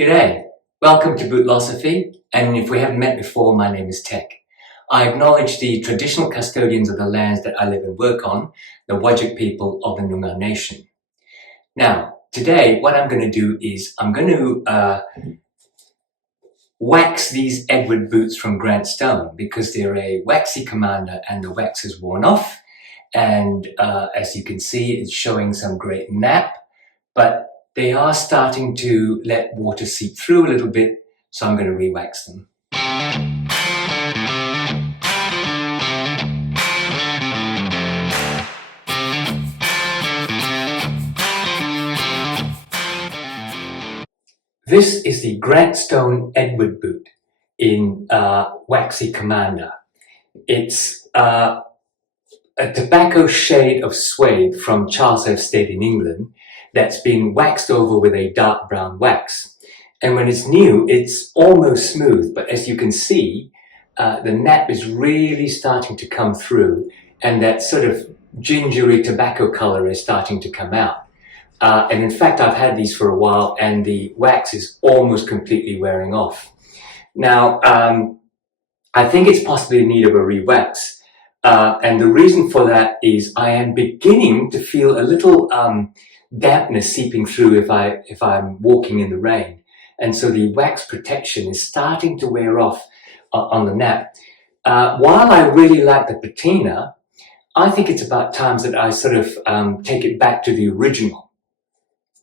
G'day, welcome to Bootlosophy, and if we haven't met before, my name is Tech. I acknowledge the traditional custodians of the lands that I live and work on, the Whadjuk people of the Noongar Nation. Now, today what I'm going to do is I'm going to wax these Edward boots from Grant Stone because they're a Waxy Commander and the wax is worn off, and as you can see, it's showing some great nap, but they are starting to let water seep through a little bit, so I'm going to re-wax them. This is the Grant Stone Edward boot in Waxy Commander. It's a tobacco shade of suede from Charles Estate in England that's been waxed over with a dark brown wax. And when it's new, it's almost smooth, but as you can see, the nap is really starting to come through, and that sort of gingery tobacco color is starting to come out. And in fact, I've had these for a while, and the wax is almost completely wearing off. Now, I think it's possibly in need of a re-wax. And the reason for that is I am beginning to feel a little dampness seeping through if I'm walking in the rain. And so the wax protection is starting to wear off on the nap. While I really like the patina, I think it's about times that I sort of take it back to the original.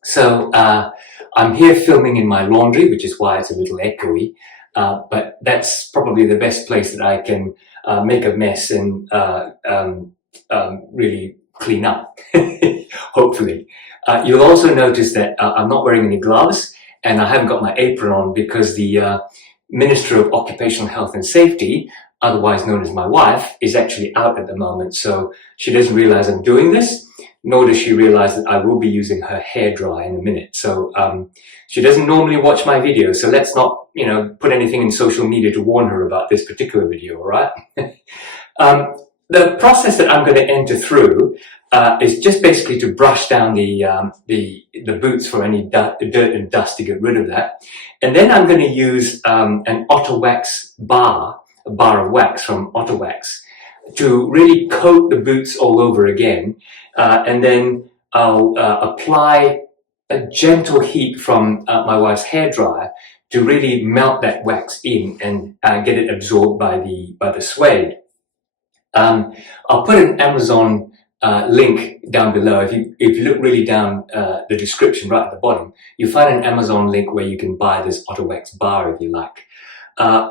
So I'm here filming in my laundry, which is why it's a little echoey, but that's probably the best place that I can make a mess and really clean up, hopefully. You'll also notice that I'm not wearing any gloves, and I haven't got my apron on because the Minister of Occupational Health and Safety, otherwise known as my wife, is actually out at the moment, so she doesn't realize I'm doing this, nor does she realize that I will be using her hairdryer in a minute. So she doesn't normally watch my videos, so let's not, put anything in social media to warn her about this particular video, all right? The process that I'm going to enter through is just basically to brush down the boots for any dirt and dust to get rid of that. And then I'm going to use an Otter Wax bar, a bar of wax from Otter Wax, to really coat the boots all over again. And then I'll apply a gentle heat from my wife's hairdryer to really melt that wax in and get it absorbed by the suede. I'll put an Amazon link down below. If you look really down the description right at the bottom, you'll find an Amazon link where you can buy this Otter Wax bar if you like.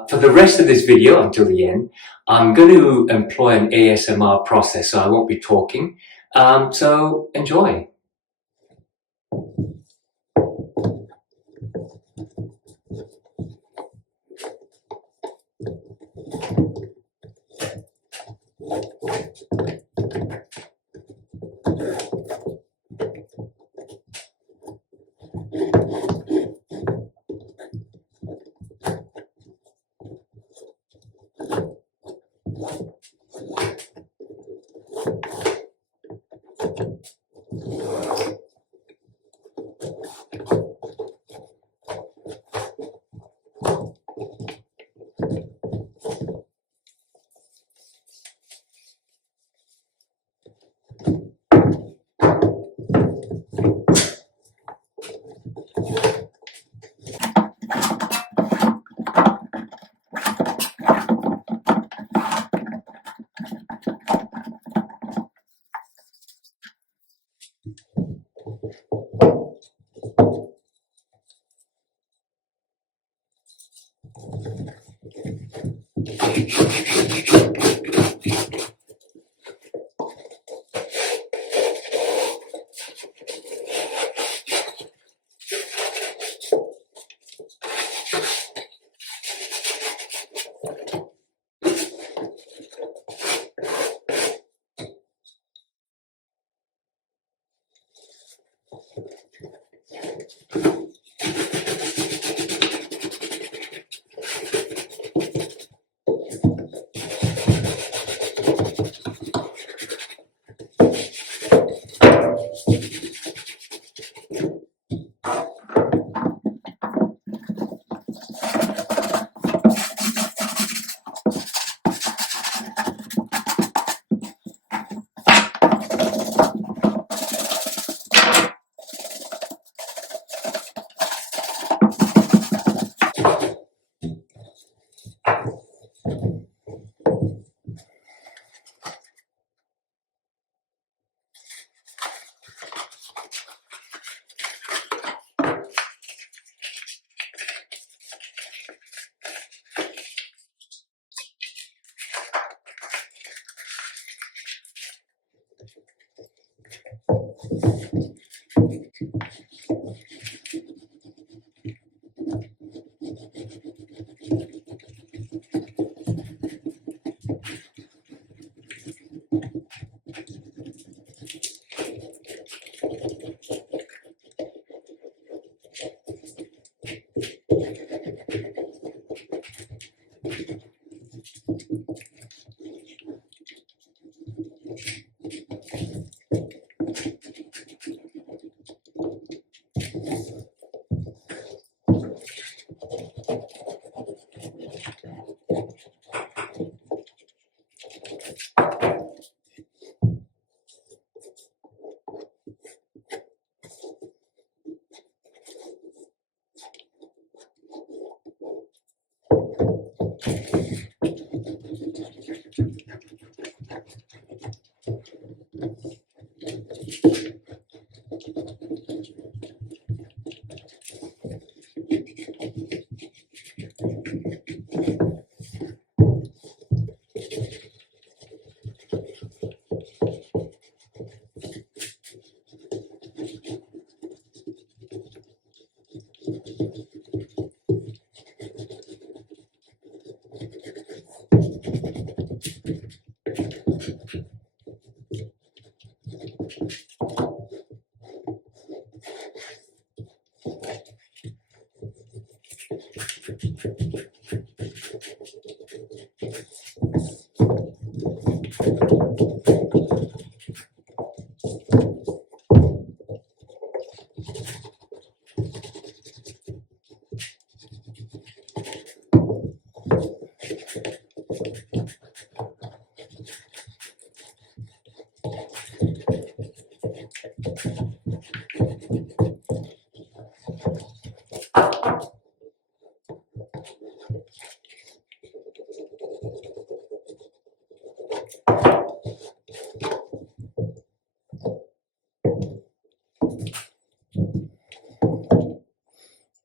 For the rest of this video until the end, I'm going to employ an ASMR process, so I won't be talking. So enjoy.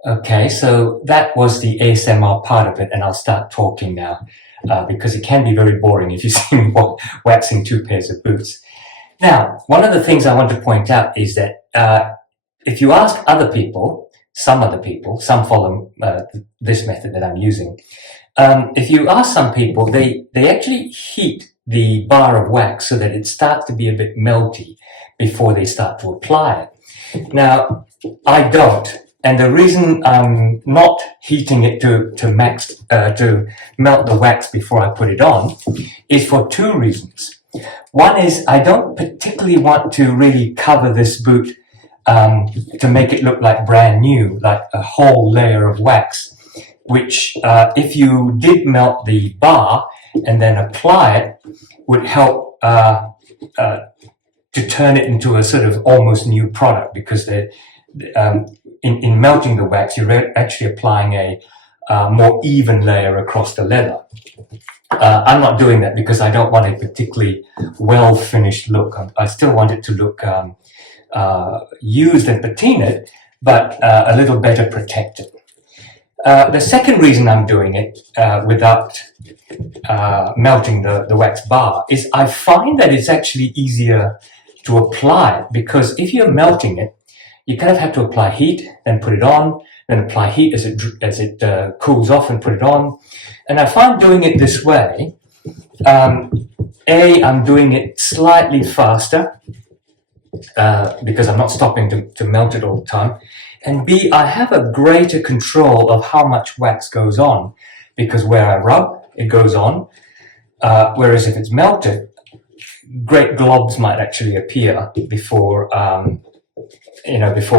Okay, so that was the ASMR part of it, and I'll start talking now because it can be very boring if you see me waxing 2 pairs of boots. Now, one of the things I want to point out is that if you ask other people, some follow this method that I'm using. If you ask some people, they actually heat the bar of wax so that it starts to be a bit melty before they start to apply it. Now, I don't. And the reason I'm not heating it to melt the wax before I put it on is for 2 reasons. One is I don't particularly want to really cover this boot to make it look like brand new, like a whole layer of wax, which if you did melt the bar and then apply it, would help to turn it into a sort of almost new product, because in melting the wax, you're actually applying a more even layer across the leather. I'm not doing that because I don't want a particularly well-finished look. I still want it to look used and patinaed, but a little better protected. The second reason I'm doing it without melting the wax bar is I find that it's actually easier to apply, because if you're melting it, you kind of have to apply heat, then put it on, then apply heat as it cools off and put it on. And I find doing it this way, I'm doing it slightly faster because I'm not stopping to melt it all the time. And B, I have a greater control of how much wax goes on, because where I rub, it goes on. Whereas if it's melted, great globs might actually appear before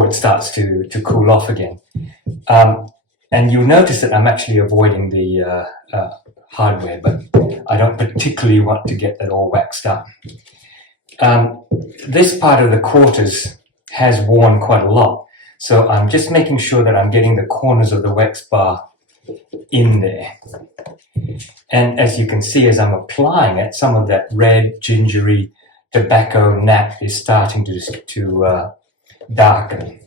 it starts to cool off again. And you'll notice that I'm actually avoiding the hardware, but I don't particularly want to get that all waxed up. This part of the quarters has worn quite a lot, so I'm just making sure that I'm getting the corners of the wax bar in there. And as you can see, as I'm applying it, some of that red, gingery, tobacco nap is starting to darken,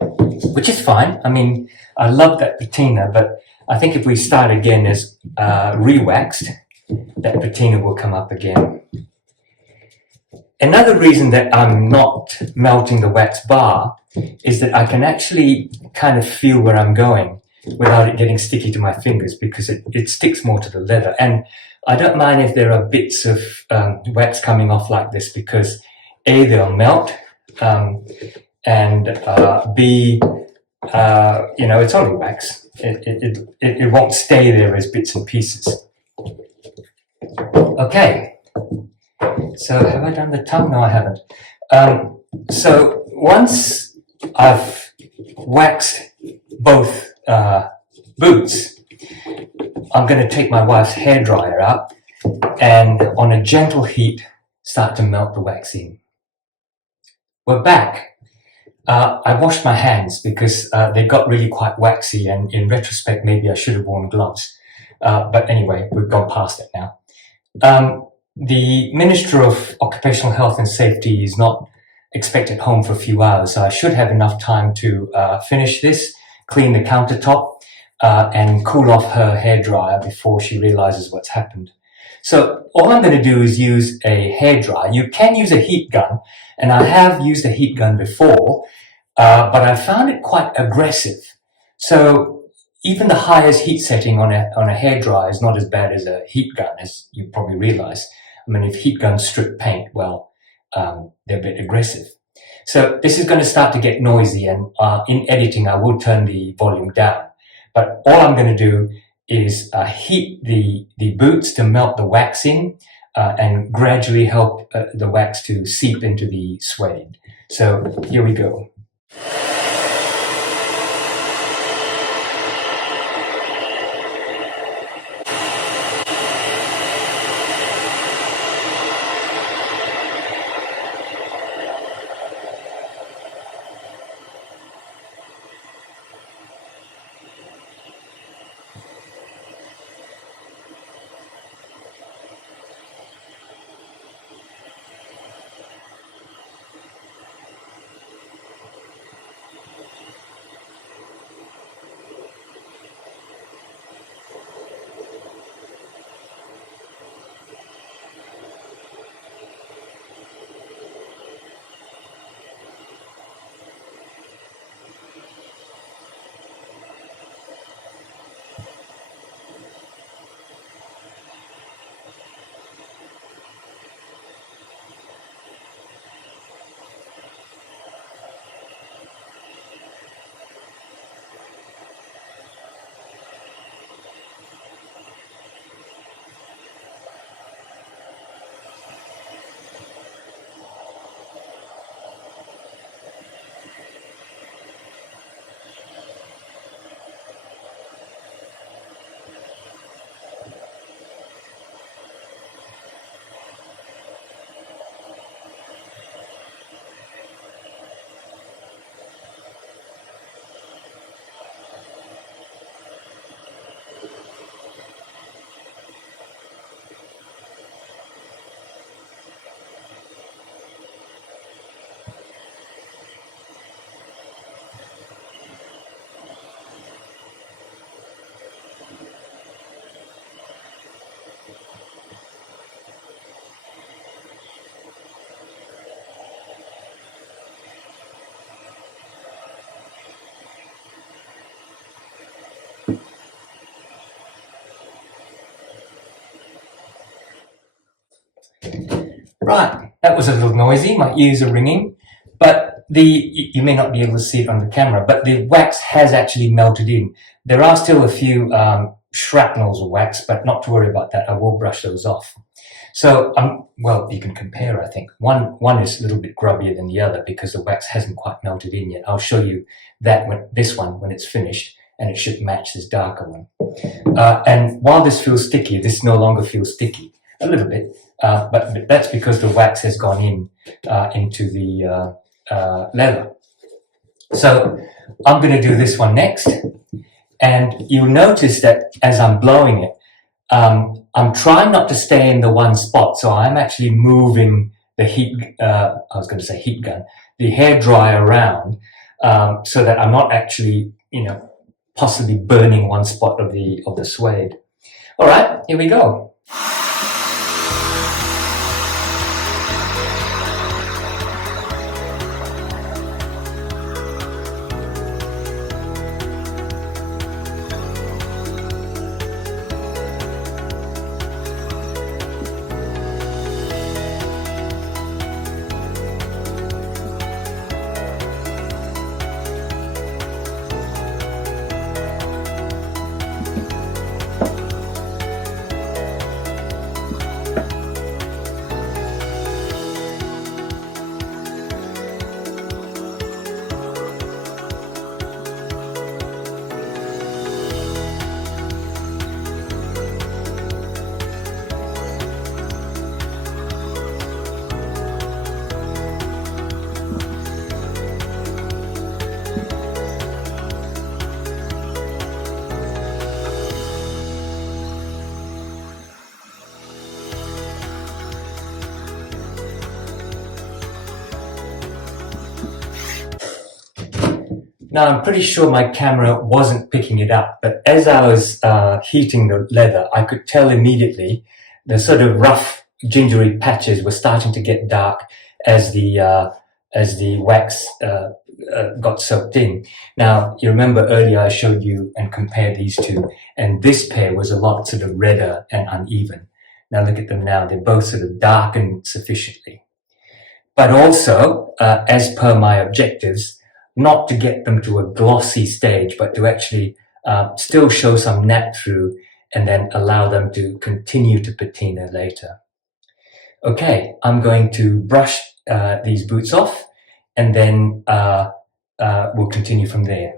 which is fine. I mean, I love that patina, but I think if we start again as re-waxed, that patina will come up again. Another reason that I'm not melting the wax bar is that I can actually kind of feel where I'm going without it getting sticky to my fingers, because it sticks more to the leather. And I don't mind if there are bits of wax coming off like this, because A, they'll melt, and B, it's only wax. It won't stay there as bits and pieces. Okay, so have I done the tongue? No, I haven't. So once I've waxed both boots, I'm going to take my wife's hairdryer out and on a gentle heat start to melt the wax in. We're back. I washed my hands because they got really quite waxy, and in retrospect maybe I should have worn gloves. But anyway, we've gone past it now. The Minister of Occupational Health and Safety is not expected home for a few hours, so I should have enough time to finish this, clean the countertop, and cool off her hairdryer before she realizes what's happened. So all I'm going to do is use a hairdryer. You can use a heat gun, and I have used a heat gun before, but I found it quite aggressive. So even the highest heat setting on a hairdryer is not as bad as a heat gun, as you probably realize. I mean, if heat guns strip paint, well, they're a bit aggressive. So this is going to start to get noisy, and in editing, I will turn the volume down. But all I'm going to do is heat the boots to melt the waxing and gradually help the wax to seep into the suede. So here we go. Right, that was a little noisy, my ears are ringing, but you may not be able to see it on the camera, but the wax has actually melted in. There are still a few shrapnels of wax, but not to worry about that, I will brush those off. So, well, you can compare, I think. One is a little bit grubbier than the other because the wax hasn't quite melted in yet. I'll show you that this one when it's finished, and it should match this darker one. And while this feels sticky, this no longer feels sticky, a little bit. But that's because the wax has gone into the leather. So I'm going to do this one next, and you'll notice that as I'm blowing it, I'm trying not to stay in the one spot, so I'm actually moving the heat, I was going to say heat gun, the hairdryer around, so that I'm not actually, possibly burning one spot of the suede. All right, here we go. Now, I'm pretty sure my camera wasn't picking it up, but as I was heating the leather, I could tell immediately the sort of rough, gingery patches were starting to get dark as the wax got soaked in. Now, you remember earlier I showed you and compared these two, and this pair was a lot sort of redder and uneven. Now look at them now, they're both sort of darkened sufficiently. But also, as per my objectives, not to get them to a glossy stage, but to actually still show some net through, and then allow them to continue to patina later. Okay, I'm going to brush these boots off, and then we'll continue from there.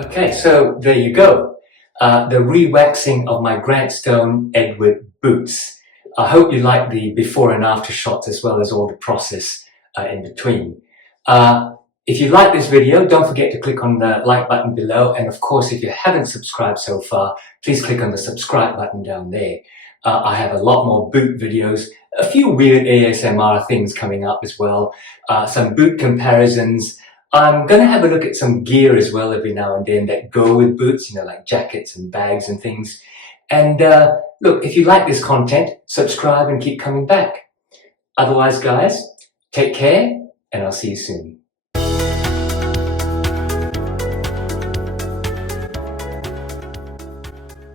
Okay, so there you go. The re-waxing of my Grantstone Edward boots. I hope you like the before and after shots as well as all the process in between. If you like this video, don't forget to click on the like button below. And of course, if you haven't subscribed so far, please click on the subscribe button down there. I have a lot more boot videos, a few weird ASMR things coming up as well, some boot comparisons. I'm going to have a look at some gear as well every now and then that go with boots, like jackets and bags and things. And look, if you like this content, subscribe and keep coming back. Otherwise, guys, take care and I'll see you soon.